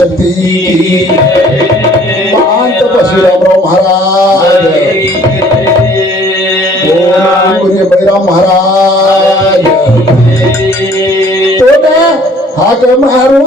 शक्ती महांत परशुरामराव महाराज ओम बैराम महाराज तो ना हाक मारू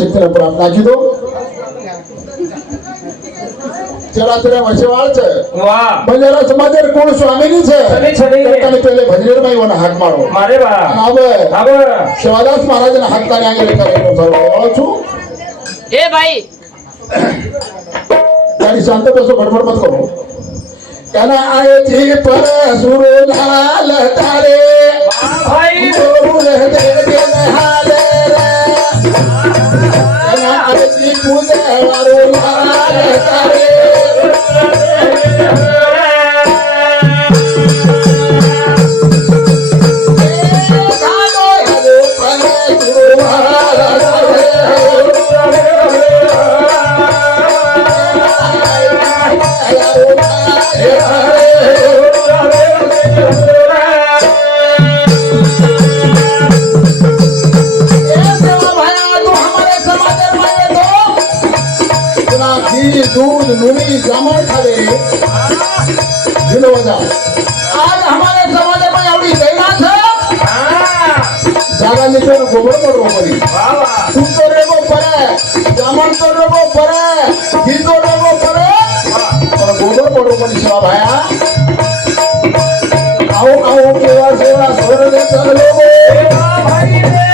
શક્તિને પ્રાપ્ત નાખી દો ચરાચરા વસવાળ છે વાહ બંજારા સમાજેર કોણ સ્વામીની છે તને પેલે ભજનેરમાં એવાનો હાથ મારો મારે બા હવે શિવાદાસ મહારાજના હાથ તારે આગળ કરેલો સરો છું એ ભાઈ તારી શાંત બેસો ગડબડ મત કરો કના આયે જી પર સુરો લાલ તારે ભાઈ બોલ દે દે હાલે दूध नुनी जामन खाले जिलो वजा आज हमारे समाज में एवढी दैनाथ जागा निकल गोबर करो परी तू तो रेगो परे जामन तो रेगो परे घी तो रेगो परे और गोबर करो परी शिवा भाया आओ आओ केवा सेवा सोर दे चल लोगो भाई रे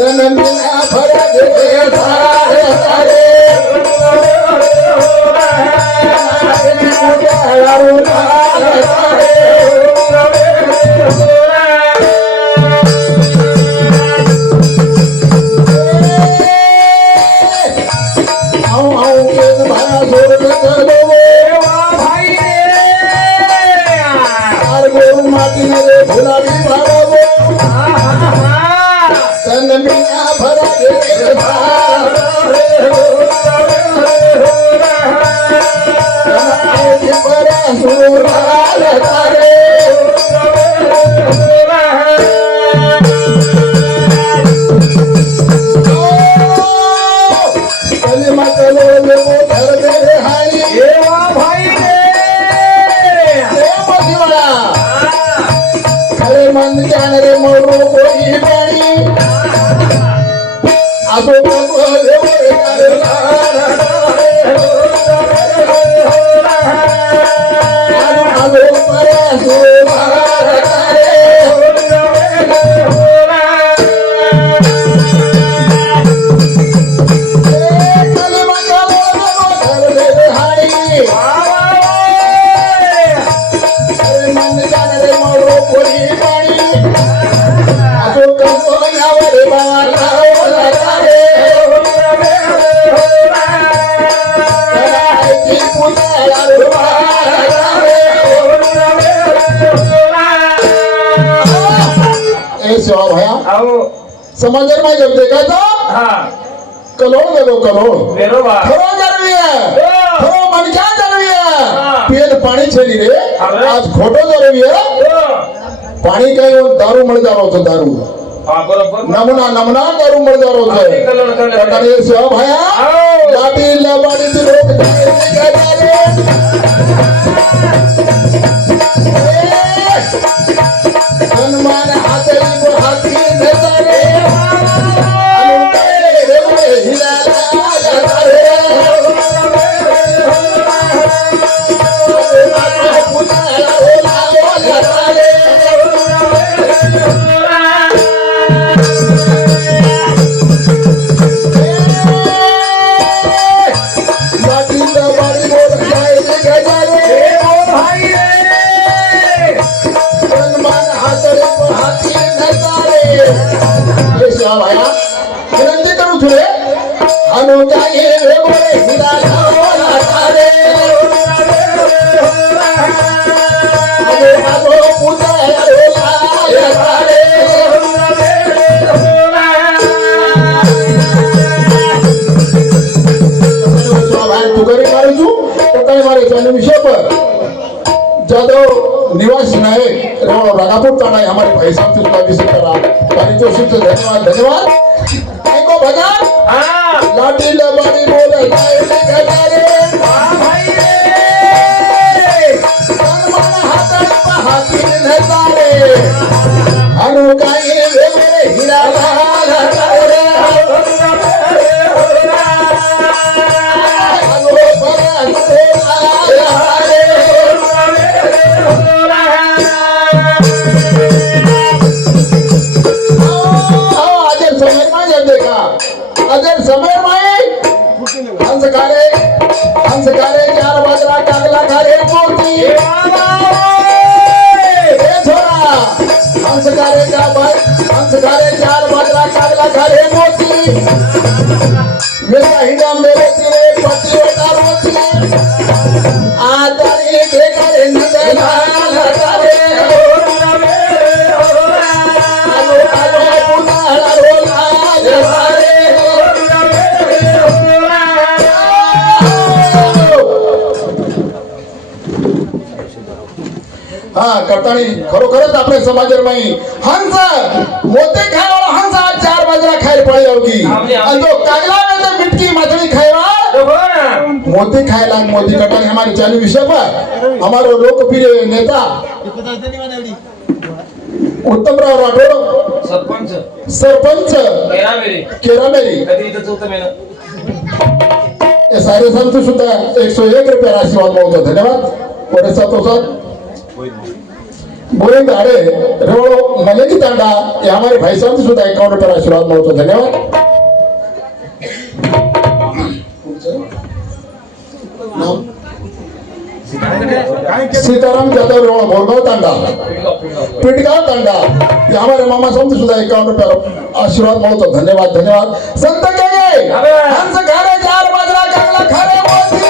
नंदिना भर दे धारे तारे आओ आओ के भाया जोर में कर दो भाई रे यार गोरु माटी ने भुला भी भागो नंदिना भर दे धारे सुराल तारे मन जान रे मोरू कोई बड़ी समाजर में जब देखा तो कलोड़ देखो कलोड़ थोड़ा जरूरी है थोड़ा मन क्या जरूरी है पेट पानी छेली रे आज खोटो जरूरी है पानी का यो दारू मर जा रहा दारू नमूना नमूना दारू मर जा रहा कटाने से भया लाठी लबाड़ी से लोग हनुमान हाथी को हाथी देता रे विनंती करू तुले अनुगाई रे बोले हिरा लाला रे अरे आगो पूजा रे लाला रे तू घरी मारू तू कटाई मारे चालू विषय पर जादव निवास नायक रागापूर ताना हमारे भाई साहब से उसका विषय करा पारितोषिक से धन्यवाद धन्यवाद को भगवान लाठी लबाड़ी बोले रे भाई रे मन हाथी नेता रे अनुगाई रे हीरा लाला रे अगर समय में हंस खारे 4 बाजरा कागला खारे मोती छोरा हंस खारे 4 बाजरा कागला खारे मोती मेरा हिडा मेरे तेरे पति होता रोती आदरी के करे नदे लाल करे हाँ करतानी खरोखरच आपल्या समाजामध्ये हंस मोते खायला हंस आज 4 बाजरा खायला पडे होगी आणि तो कागला में मिटकी मछली खाएगा मोती खायला मोती कटानी हमारे चालू विषय पर हमारो लोकप्रिय नेता उत्तमराव राठोड सरपंच केरामेरी ये सारे संत सुद्धा 101 रुपये आशीर्वाद मागतो धन्यवाद पुढे सतोसत बोले दाड़े रेवड़ो मलेगी तांडा ये हमारे भाई साहब सुधा 51 रुपये आशीर्वाद मागतो धन्यवाद सीताराम जाधव रेवड़ो भोरगाव तांडा पिटगाव तांडा ये हमारे मामा साहब सुधा 51 रुपये आशीर्वाद मागतो धन्यवाद धन्यवाद संत के हंस घरे 4 बाजरा कागला खारे मोती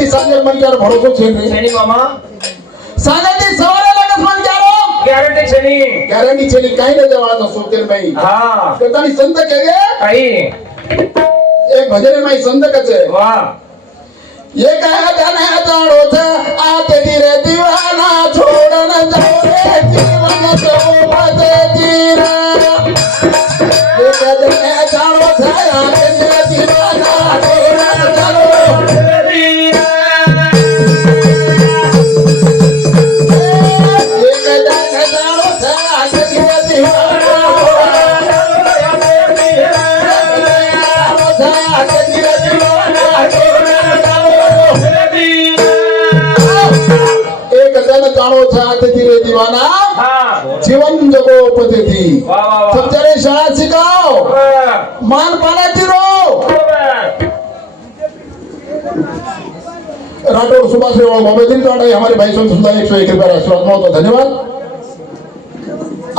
सांगती सांगेल मन क्यार भरोसा छेन रे छेनी मामा सांगती सवारे लगत मन क्यारो गॅरंटी छेनी गॅरंटी छेनी काही नाही देवाळाचा सोतेल बाई हा कतानी संत के गे काही एक भजन माई संत कचे वाह ये कहा जाने जानो था आते धीरे दीवाना छोड़ न जाओ रे जीवन तो बदे धीरे ये कहा जाने जानो था आते धीरे दीवाना छोड़ न जाओ ये कहा जाने जानो था आते धीरे दीवाना जानो था धीरे दीवाना जीवन जगो पद्धती सबजरे शाळा शिकाव मान पाण्याची रो राठौर सुभाष रेवाड़ मोबाइल टाटा हमारे भाई सुनता 101 रुपया आशीर्वाद बहुत धन्यवाद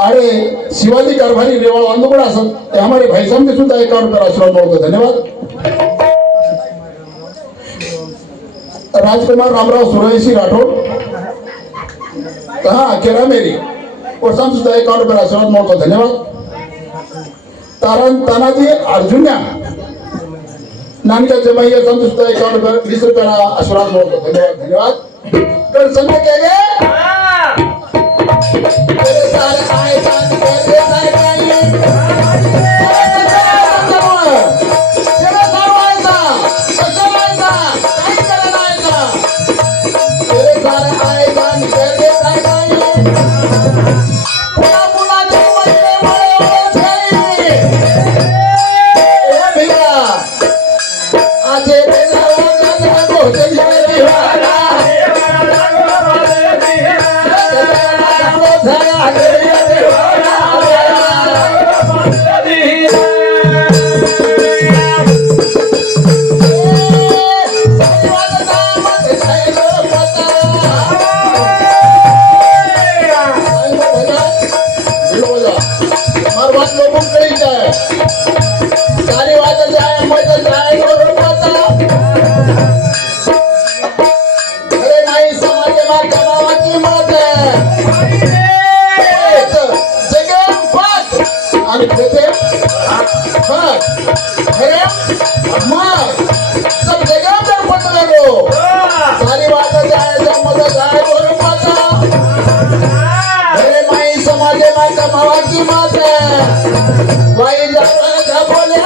अरे शिवाजी कारभारी रेवाड़ अंदुगुड़ा असत हमारे भाई साहब सुनता 51 रुपया आशीर्वाद बहुत धन्यवाद राजकुमार रामराव सुरेशी राठौर हाँ केरा मेरी और संस्था 51 रुपया आशीर्वाद बहुत धन्यवाद तानाजी अर्जुन्या नानका जमाइया संस्था 51 रुपया 20 रुपया आशीर्वाद बहुत धन्यवाद कर संग के गए तेरे सारे आए जान तेरे सारे आए तेरे सारे आए था कैसे आए था कहीं करना आए था तेरे सारे आए जान तेरे सारे आए पुना पुना जो बड़े बड़े थे ए भैया आजे तेरा गाना बहुत दीवाना सारी बात जाए मत जाए अरे नाही समाज में कमावाची मत जगह पाच आणि तेथे पाच अरे मत सब जगह पर पत लगो सारी बात जाए मत जाए और पता अरे नाही समाज में कमावाची मत वाई जा बोले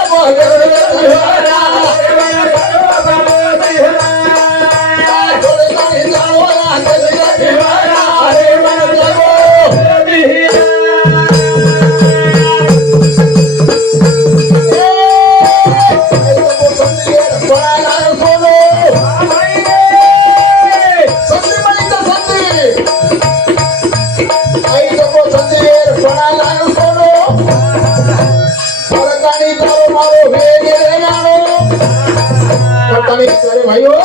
भाइयों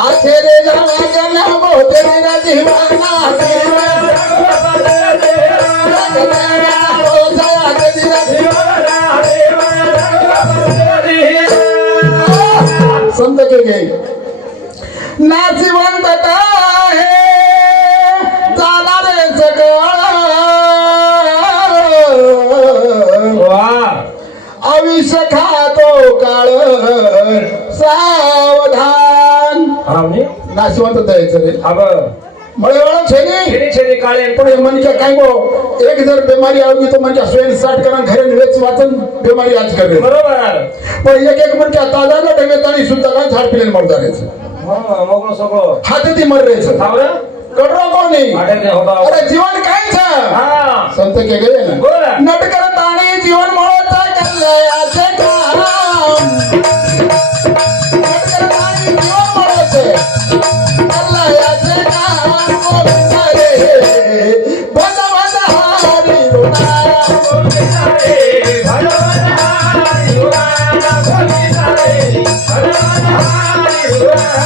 आखे रे जाना बहुत मेरा दीवाना संत के गए नाशिवंतता है जाना रे अविष्य खातो काळ सावधान नाशिवंत द्यायचं रे अब मळेवाळा छेनी छेनी काळे पण मन क्या काय गो एक जर बीमारी आवी तो मन क्या स्वयं स्टार्ट करा घरे निवेच वाचन बीमारी आज कर बरोबर पण एक मन क्या ताजा न ठेवे ताणी सुद्धा काय झाड पिलेन मर जायचं मोगळं सगळं हाती मर रेचं कडरो कोणी अरे जीवन काय छ संत के गए ना नट करत आणि जीवन मळता कल्याचे काम नट करत आणि जीवन मळते कल्याचे काम गोविंदा रे भगवान हरी रुणाया गोविंदा रे भगवान हरी रुणाया गोविंदा रे भगवान हरी रुणाया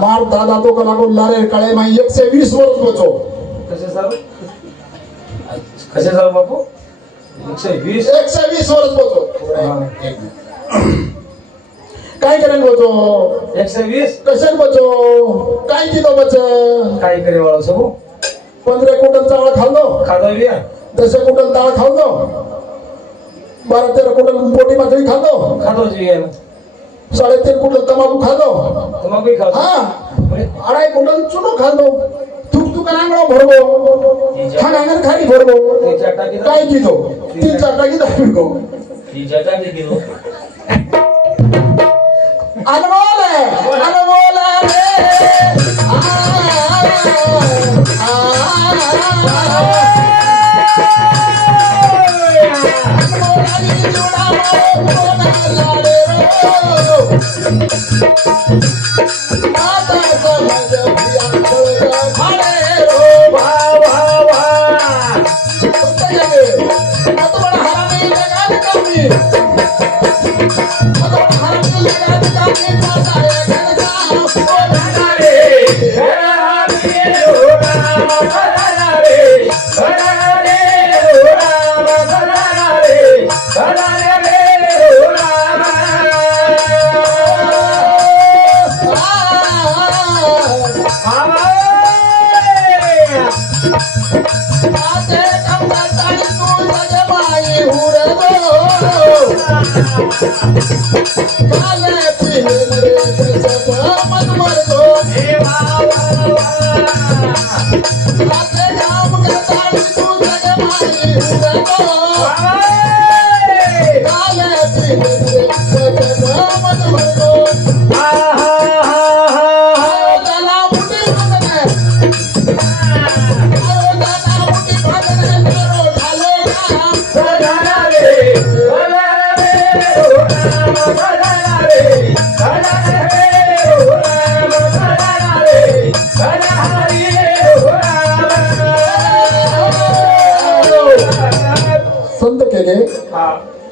मार दादा तो कला को लारे काळे माई 120 वर्ष बचो कसे सर बापू 120 वर्ष बचो काय करेन बचो 120 कशान बचो काय किलो बच काय करे वाळो सब 15 क्विंटल चावल खाल्लो बिया 10 क्विंटल दाळ खाल्लो 12-13 क्विंटल पोटी माथळी खाल्लो जी 3.5 क्विंटल तंबाखू खाल्लो हाँ 2.5 क्विंटल चुनो खाल्लो थुक आंगणो भरबो खान आंगण खाली भरबो काय किलो 3-4 टाकी दाखविको अनमोल रे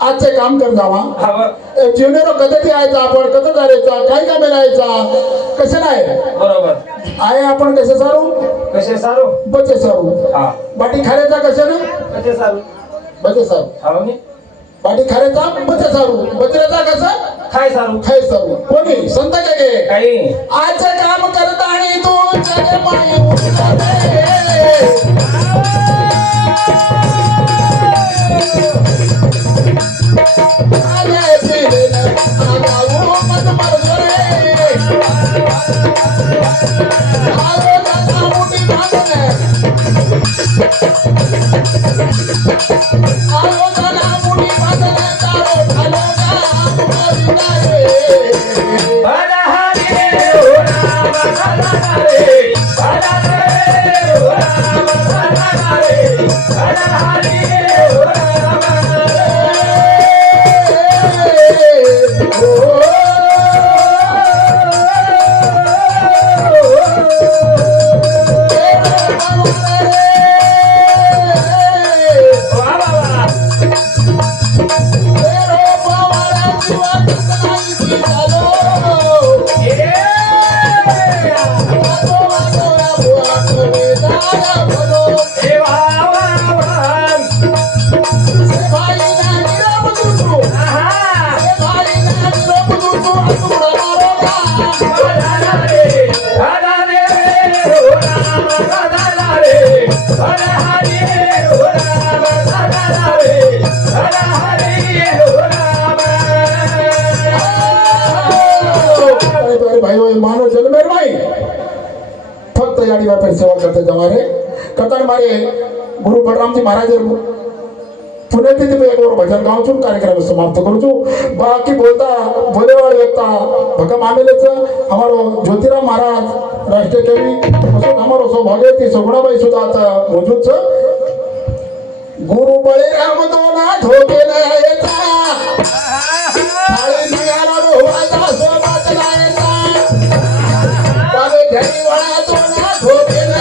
आजचे काम कर जावा जीवनेरो कधी यायचा आपण कसं करायचा काय कामे राहायचा कसं नाही बरोबर आहे आपण कसे सारू कसे सारू बचे सारू हा बाटी खाण्याचा कसं ना कसे सारू बचे सारू खाऊ नी बाटी खाण्याचा बचे सारू बचऱ्याचा कसं काय सारू खाय सारू कोणी संत काय काही आज काम करत आणि तू जगे माई उठले. आले पिले न आगाऊ मत मरजोरे. आलो दादा मुठी भागने. आलो दादा मुठी भागने तारो ढालो गाम करीना रे. बड़ा हरी रे हो राम बड़ा रे बड़ा रे हो राम बड़ा रे बड़ा हरी रे हो राम मानो जन्मेर भाई फक्त याडी बापर सेवा करते जमारे कथन मारे गुरु बलरामजी महाराज पुण्यातील एक और भजन गावचून कार्यक्रम समाप्त करू बाकी बोलता बोलेवाळ व्यक्ता भगम आमेलेच हमारो ज्योतिराम महाराज राष्ट्रीय कवि तसंच हमारो सौभाग्यवती सगुणाबाई सुद्धा आता मौजूद छ गुरु बळीराम दोना धोके न येता थाळी निघाला रोवाचा सोबत लायचा पावे घरी वळा दोना धोके न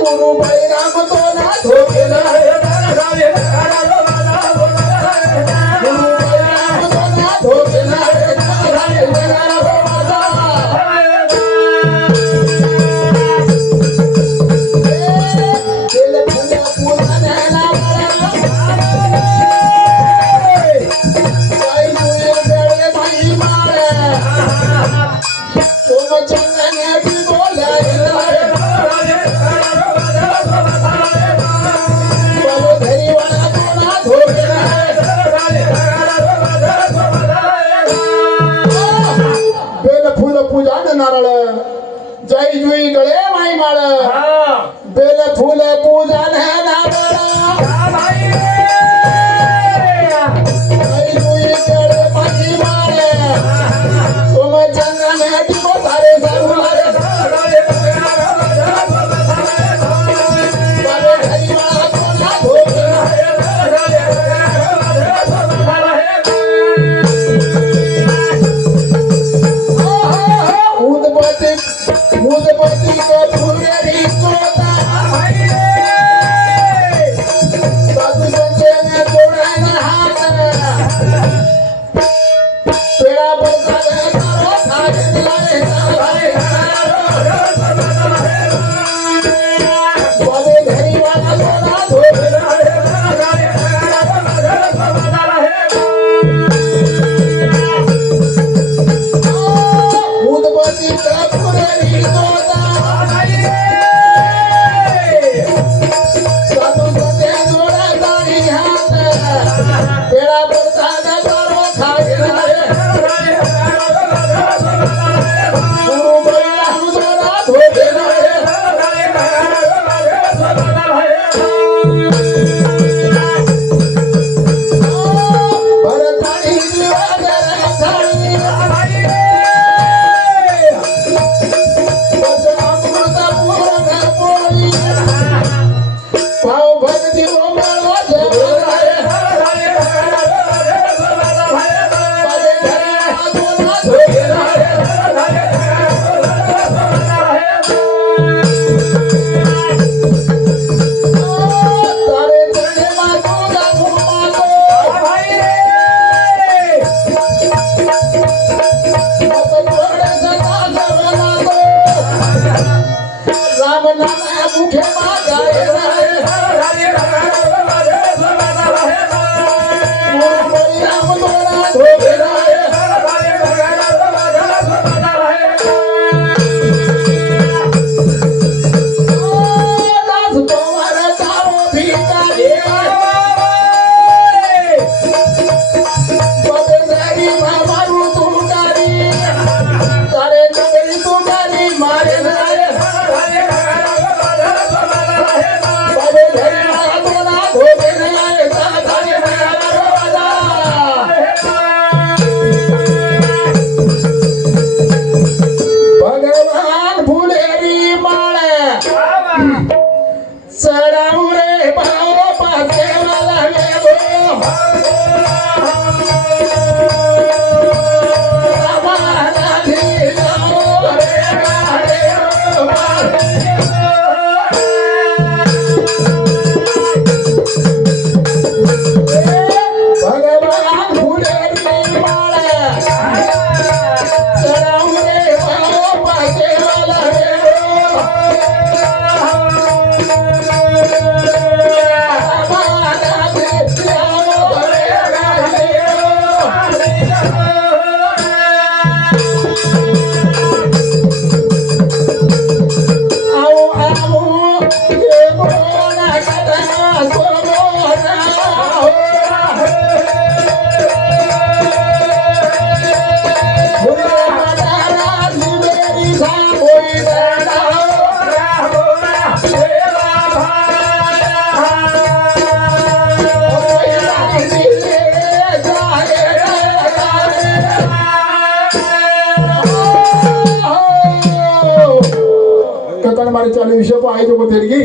गुरु बळीराम दोना धोके न गुरु बळीराम दोना धोके न नारळ जय जुई गळे माई माळ बेल फुल पूजन नारळ जय जुई गळे माई माळ तुम चंदन टिपो सारे सारे बाबे घरी वाला कोणा धोके उदबत्ती का फुलेरी कोता साधू संतांनी जोडायला हात पेडा बोलताना तारो साजलाय बाबे घरी वाला कोणा धोके उदबत्ती का फुलेरी कोता साधू संतांनी जोडायला हात पेडा बोलताना तारो साजलाय गुरु बळीराम दोना धोके भरताळी दिवागर थाळी वचनामृत पूर्ण पोळी पाव भक्ती ओंबळ वाजव चालू विषय पण आहे जो तेलगी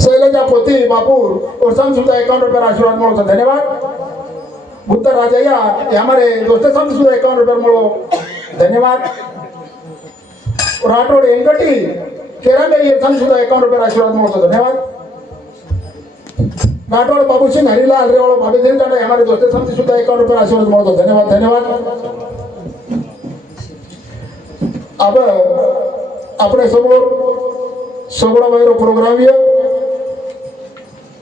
शैलजा पोती बापूर और सम सुद्धा 51 रुपये आशीर्वाद मिळवतो धन्यवाद बुद्ध राजय्या हे हमारे दोस्त सम सुद्धा 51 रुपये मिळो धन्यवाद राठोड एंकटी केरा मेरी सम सुद्धा 51 रुपये आशीर्वाद मिळवतो धन्यवाद राठोड बाबू सिंह हरिलाल रेवाड़ो भाभी दिन टाटा हमारे दोस्त सम सुद्धा 51 रुपये आशीर्वाद मिळवतो धन्यवाद धन्यवाद अब अपने समोर सगळा वगैरे प्रोग्राम ये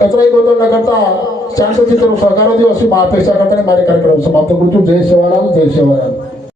कचराही गोंधळ न करता शांततेने सहकार देऊ अशी अपेक्षा करताना माझे कार्यक्रम समाप्त करतो जय शिवराम जय शिवराम